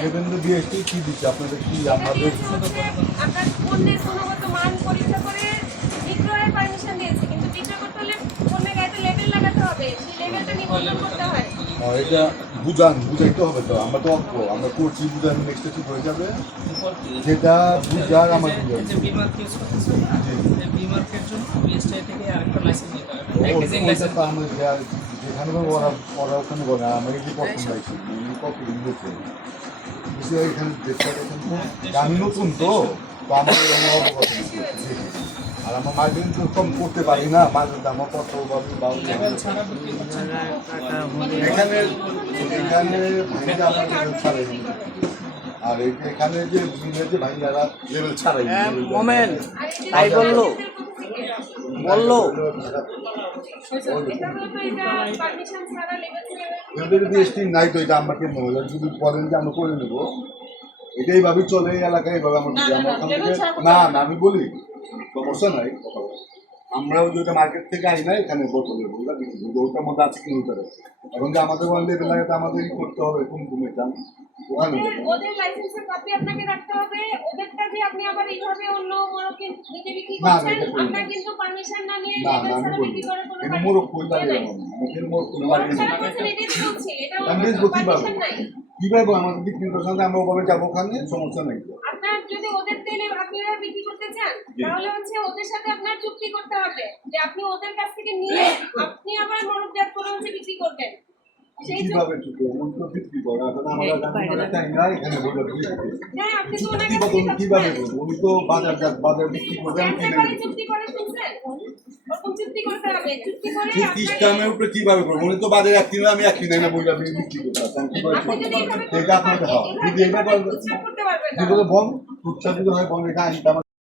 Devendra BST কি দিচ্ছে আপনাদের কি আমাদের আপনার পণ্যের গুণগত মান পরীক্ষা করে বিক্রয়ের পারমিশন দিয়েছে, কিন্তু বিক্রয় করতে হলে পণ্যের গায়ে লেবেল লাগাতে হবে, সেই লেবেলটা নিবন্ধন করতে হয়। এটা বুঝাইতে হবে তো, আমরা তো অল্প আমরা করছি বুঝান নেক্সট কিছু হয়ে যাবে যেটা বুঝার আমার যেখানে ওরা ওখানে বলে আমাকে কি প্রথম লাগছে কতদিন বলছে এখানে আমি নতুন তো আমার অবগত আর আমার মার্কেট তো কম করতে পারি না, মার্কেট দামও কত এখানে এখানে ভাইরা আমার ছাড়াই আর এখানে যে ভাইয়ারা লেভেল ছাড়াই মোমেন তাই বললো নাই তো এটা আমাকে মহিলা যদি বলেন যে আমরা করে নেবো এটাই ভাবি চলে এই এলাকায় এইভাবে আমার না না আমি বলি সমস্যা নাই। আমরাও যেটা মার্কেট থেকে আই না এখানে বোতলের ওটার মধ্যে আছে কিনে নিতে হবে। এখন যে আমাদের ওয়ান লেভেল লাগে তো আমাদেরই করতে হবে কোন কমে যান ওদের লাইসেন্সের কপি আপনাকে রাখতে হবে। ওদেরটা যে আপনি আবার এইভাবে অন্য মোড়কে নিজে বিক্রি করছেন, আপনার কিন্তু পারমিশন না নিয়ে লেভেল ছাড়া বিক্রি করার কোনো পারমিশন নাই। কিভাবে আমাদের বিক্রি করছেন আমরা ওভাবে যাবো ওখানে সমস্যা নেই। আপনার যদি ওদের তেলে আপনারা বিক্রি করতে চান তাহলে হচ্ছে ওদের সাথে আপনার চুক্তি করতে হবে যে আপনি ওদের কাছ থেকে নিয়ে আপনি আবার মোড়কজাত করে হচ্ছে বিক্রি করবেন। কিভাবে চুক্তি তো বিক্রি করা আমরা চাই না এখানে বলে হ্যাঁ আপনি তো ওনার কিভাবে উনি তো বাজার বিক্রি করবেন চুক্তি করে শুনছেন ওরকম চুক্তি করতে হবে। চুক্তি করে সিস্টেমের উপরে কিভাবে করবো উনি তো বাজারে এক কিলো আমি এক কিলো না বইটা বিক্রি করতে এটা আপনাদের হয় যদি এটা করতে পারবেন বন্ধ উৎসাহিত হয় বন্ধ এটা